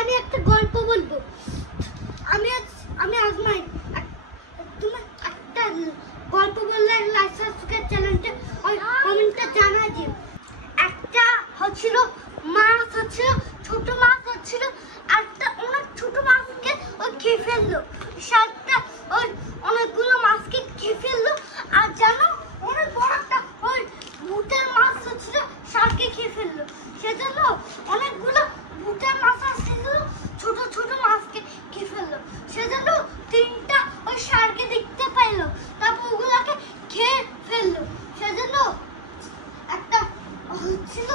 আমি একটা গল্প বলবো। আমি আজমাই, তুমি একটা গল্প বললে লাইক সাবস্ক্রাইব চ্যানেলটা ওই কমেন্টটা জানা দিও। একটা হচ্ছিল মাছ হচ্ছিল, ছোট মাছ হচ্ছিল, একটা অনেক ছোট মাছকে ওই খেয়ে ফেললো। শার্কটা ওই অনেকগুলো মাছকে খেয়ে ফেললো। আর জানো অনেক বড় একটা ওই ভুতের মাছ হচ্ছিল, শার্ককে খেয়ে ফেললো। সেজন্য অনেকগুলো ভুতের মাছ আসছিল, ছোট ছোট মাছকে খেয়ে ফেললো। সেজন্য তিনটা ওই শার্ককে দেখতে পাইলো, তারপর ওগুলাকে খেয়ে ফেললো। সেজন্য একটা হচ্ছিল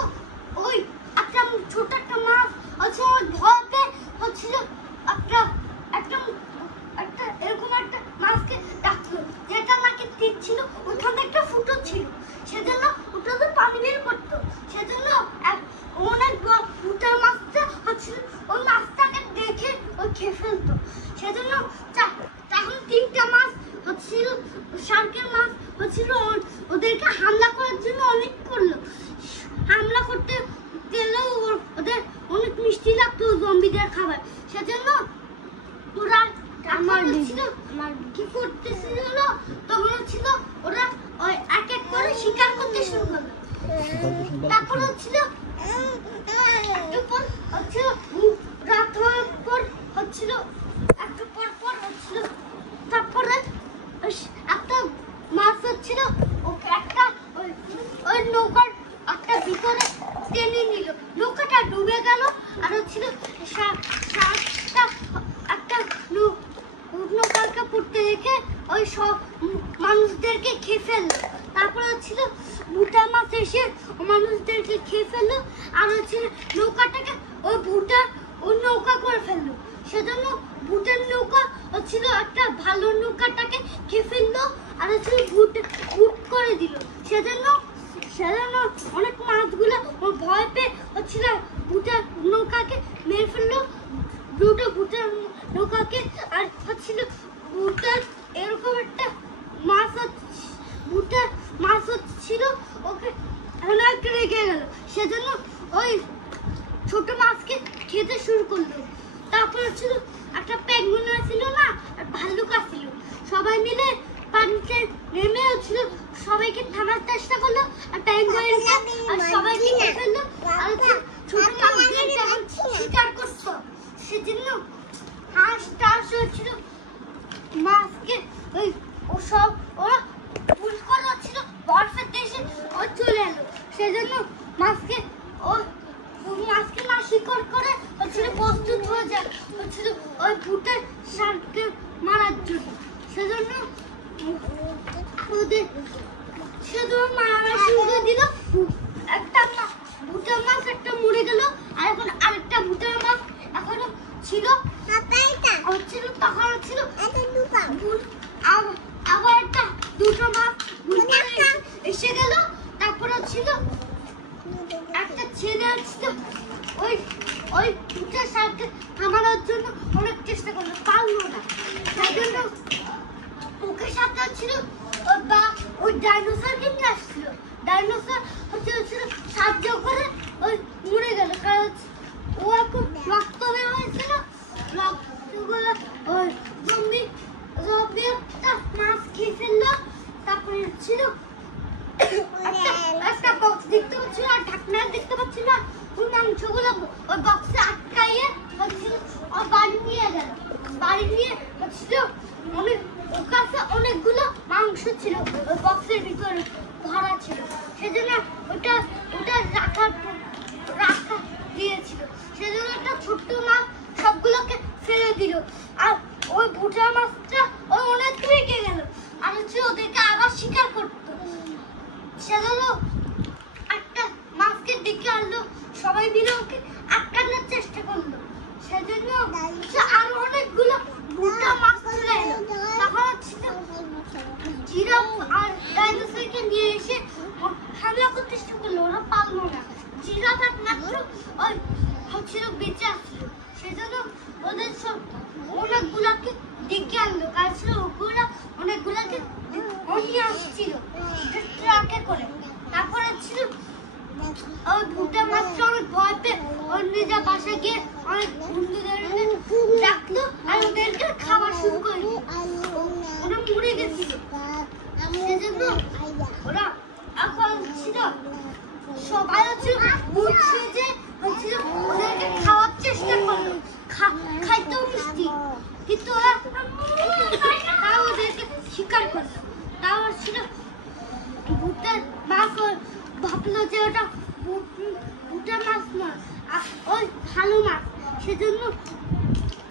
ওই একটা ছোট একটা মাছ হচ্ছে ওই ভয় পেয়ে হচ্ছিল একটা একটা একটা এরকম একটা মাছকে ডাকলো, যেটা নাকি তীর ছিল, ওইখানে একটা ফুটো ছিল। সেজন্য ওটাতে পানি বের করতো। সেজন্য অনেক ভুতের মাছটা হচ্ছিল ওই মাছটাকে দেখে ওই খেয়ে ফেলতো। সেজন্য তখন তিনটা মাছ হচ্ছিল, শার্কের মাছ হচ্ছিল ওদেরকে হামলা করার জন্য অনেক করলো। হামলা করতে গেলেও ওদের অনেক মিষ্টি লাগতো জম্বিদের খাবার। সেজন্য ওরা আমার কি করতেছিল, তখন ছিল ওরা ওই এক এক করে শিকার করতে শুরু করলো। তারপর হচ্ছিল রাত হওয়ার পর হচ্ছিল একটু পর পর হচ্ছিল, তারপরে একটা মাছ হচ্ছিল ওকে একটা ওই নৌকার একটা ভিতরে টেনে নিল, নৌকাটা ডুবে গেল। আর হচ্ছিল একটা নৌকাকে পড়তে দেখে ওই সব মানুষদেরকে খেয়ে ফেললো। তারপরে হচ্ছিল ভুটা মাছ এসে মানুষদেরকে খেয়ে ফেললো। আর হচ্ছিল নৌকাটাকে ওই ভুটা ওই নৌকা করে ফেললো। সেজন্য ভুটের নৌকা হচ্ছিল একটা ভালো নৌকাটাকে খেয়ে ফেললো। আর হচ্ছিল ভুট করে দিল। সেজন্য অনেক মাছগুলো ভয় পেয়ে হচ্ছিল ভুটের নৌকাকে মেরে ফেললো, ভুটের নৌকাকে। আর হচ্ছিল ভুটের এরকম একটা ভুটের মাছ হচ্ছিল, ওকে অনেক রেগে গেল। সেজন্য ওই ছোট মাছকে খেতে শুরু করলো। তারপর হচ্ছিল একটা পেঙ্গুইন ছিল না, আর ভাল্লুক আসছিল। সবাই মিলে পানিতে নেমে হচ্ছিল সবাইকে থামার চেষ্টা করলো। আর পেঙ্গুইনকে আর সবাইকে খেয়ে ফেললো। আর ছোট মাছগুলো যেমন শিকার করতো, সেজন্য হাঁস টাস হচ্ছিল মাছকে ওই সব ওরা ভুল করে হচ্ছিল বরফের দেশে ও চলে এলো। সেজন্য মাছকে না শিকার করে হচ্ছিল প্রস্তুত হয়ে যায় হচ্ছিল ওই ভুটের শার্ককে মারার জন্য। সেজন্য মারা শুরু দিল। একটা ভুটের মাছ একটা মরে গেল। আর এখন আরেকটা ভুটের মাছ এখনো ছিল হচ্ছিল, তখন হচ্ছিল আবার একটা দুটো মাছ এসে গেল। তারপর হচ্ছিল একটা ছেলে আসছিল ওই ভুটের সাথে থামানোর জন্য অনেক চেষ্টা করলো, পারলো না। তাই জন্য ওকে সাথে হচ্ছিল ওই ডাইনোসরকে নিয়ে আসছিল। ডাইনোসর হচ্ছিল সাহায্য করে ওই মরে গেল, কারণ ও এখন রক্ত বের হয়েছিল। রক্তগুলো ওই জম্বি একটা মাছ খেয়ে ফেললো। তারপরে ছিল একটা বক্স দেখতে পাচ্ছিল, আর ঢাকনা দেখতে পাচ্ছিল। ওই মাংসগুলো ওই বক্সে আটকাইয়ে হচ্ছিল ওর বাড়ি নিয়ে গেল। বাড়ি নিয়ে হচ্ছিল ওর কাছে অনেকগুলো মাংস ছিল, ওই বক্সের ভিতরে ভরা ছিল। সেজন্য ওটা রাখা বন্ধুরা বাসা গিয়ে অনেক বন্ধুদেরকে ডাকলো আর ওদেরকে খাওয়া শুরু করলো। ওরা মরে গেছিল, সেজন্য ওরা এখন ছিল সবাই হচ্ছে বুঝছে যে হচ্ছিল ওদেরকে খাওয়ার চেষ্টা করলো, খাইতেও মিষ্টি, কিন্তু ওরা তাও ওদেরকে স্বীকার করলো। তাও ছিল ভুট্টার মাছ, ভাবলো যে ওটা ভুট্টার মাছ নয়, ওই ভালো মাছ, সেজন্য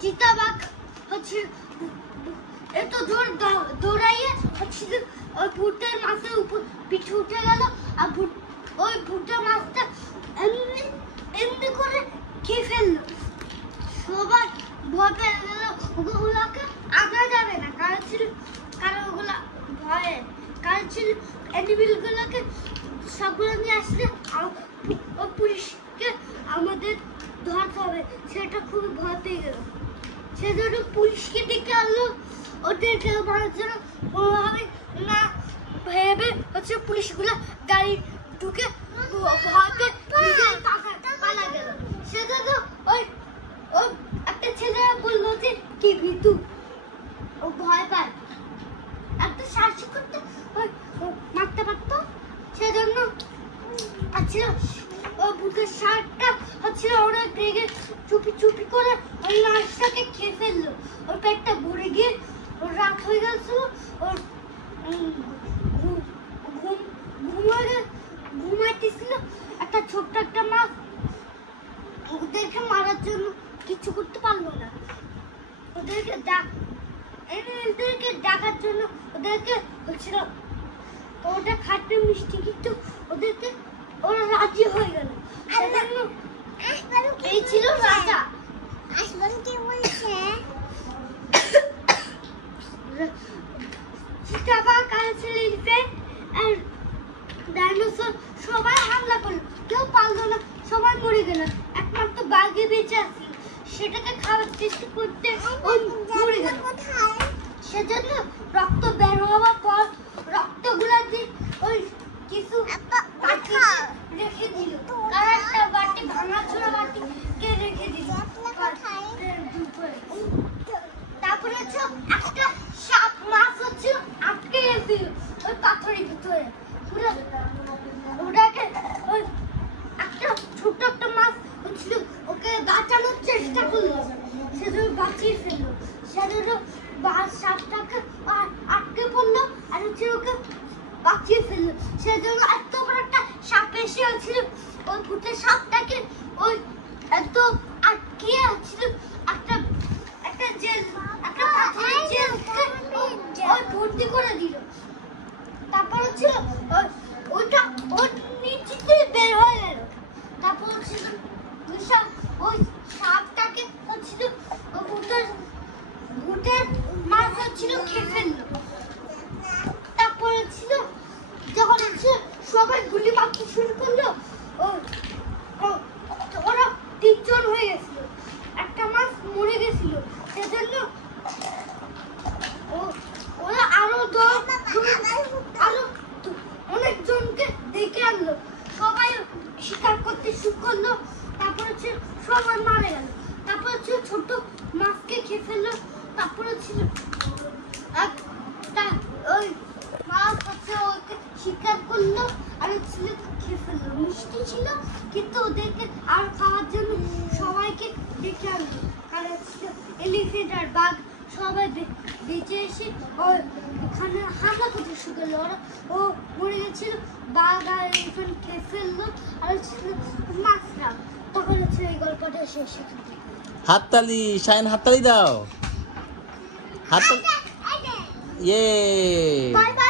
চিতাবাঘ হচ্ছে এত দৌড়াইয়ে হচ্ছিল ওই ভুট্টার মাছের উপর পিঠে উঠে গেল। আর ওই ভুট্টা মাছটা এমনি এমনি করে খেয়ে ফেললো। সবাই ভয় পেয়ে গেল, ওগুলোকে আনা যাবে না, কারণ ওগুলা ভয়ে, কারণ ছিল অ্যানিমেলগুলোকে সবগুলো নিয়ে আসলে ওই পুলিশকে আমাদের ধরতে হবে, সেটা খুবই ভয় পেয়ে গেল। সেজন্য পুলিশকে ডেকে আনলো, ওদেরকে মারার জন্য কোনোভাবে না ভেবে হচ্ছে পুলিশগুলো গাড়ি ঢুকে ভয়তে নিজের পালা গেল। সেজন্য ওই একটা ছেলে বললো যে কি ভীতু, ও ভয় পায়, একটা সাহসী করতে মারতে পারতো, সেজন্য আচ্ছা ওই বুকের শার্টটা হচ্ছিল ওরা রেগে চুপি চুপি করে ওই মাছটাকে খেয়ে ফেললো। ওর পেটটা ভরে গিয়ে ওর রাত হয়ে গেছিল, ওর ঘুমাইতেছিল। একটা ছোট্ট একটা মাছ ওদেরকে মারার জন্য কিছু করতে পারলো না, ওদেরকে ডাকার জন্য ওদেরকে বলছিল ওটা খাটে মিষ্টি, কিন্তু ওদেরকে ওরা রাজি হয়ে গেল। এই ছিল রাজা। চিতাবাঘ আর এলিফ্যান্ট আর ডাইনোসর সবাই হামলা করলো, কেউ পারলো না, সবাই মরে গেল। একমাত্র বাঘে বেঁচে আসলো, সেটাকে খাওয়ার চেষ্টা করতে মরে গেল। সেজন্য রক্ত বের হওয়ার পর রক্তগুলা দিয়ে ওই কিছু রেখে দিল, আর একটা বাটি ভাঙাচোরা বাটি কে রেখে দিল। তারপরে হচ্ছে একটা সাপ মাছ হচ্ছে আটকে গেছিল ওই পাথরের ভিতরে, ওটাকে ওই একটা ছোট্ট একটা মাছ হচ্ছিল ওকে বাঁচানোর চেষ্টা করলো, সেজন্য বাঁচিয়ে ফেললো। সেজন্য সাপটাকে আটকে পড়লো আর হচ্ছে ওকে বাঁচিয়ে ফেললো। সেজন্য এত বড় একটা সাপ এসে হচ্ছিল ওই ভূতের সাপটাকে ওই এত আটকে হচ্ছিল একটা জেল, একটা পাথরের জেলকে ওই ভর্তি করে দিল। তারপর হচ্ছিল ওইটা ওর নিচে বের হয়ে গেল। তারপর হচ্ছিল ওই সাপটাকে হচ্ছিল ভূতের মাছ হচ্ছিল খেয়ে ফেললো। তারপর হচ্ছিল যখন হচ্ছে সবাই গুলি মারতে শুরু করলো, ওরা 3 জন হয়ে গেছিল, একটা মাছ মরে গেছিল। সেজন্য ওরা আরো অনেকজনকে ডেকে আনলো, সবাই শিকার করতে শুরু করলো। তারপর হচ্ছে সবাই মারা গেল। তারপর হচ্ছে ছোট মাছকে খেয়ে ফেললো। তারপর হচ্ছিল ওই মাছ হচ্ছে ওকে শিকার করলো আর হচ্ছিল খেয়ে ফেললো। মিষ্টি ছিল, কিন্তু ওদেরকে আর খাওয়ার জন্য সবাইকে ডেকে আনলো। আর হচ্ছিল এলিফ্যান্ট আর বাঘ সবাই বেঁচে এসে ওখানে হামলা করতে শুরু করলো। ও মরে গেছিল, বাঘ আর এলিফ্যান্ট খেয়ে ফেললো আর হচ্ছিল মাছরা। তখন হচ্ছে এই গল্পটা শেষ। হাততালি, শাইন হাততালি দাও, হাততালি, ইয়ে। Bye bye.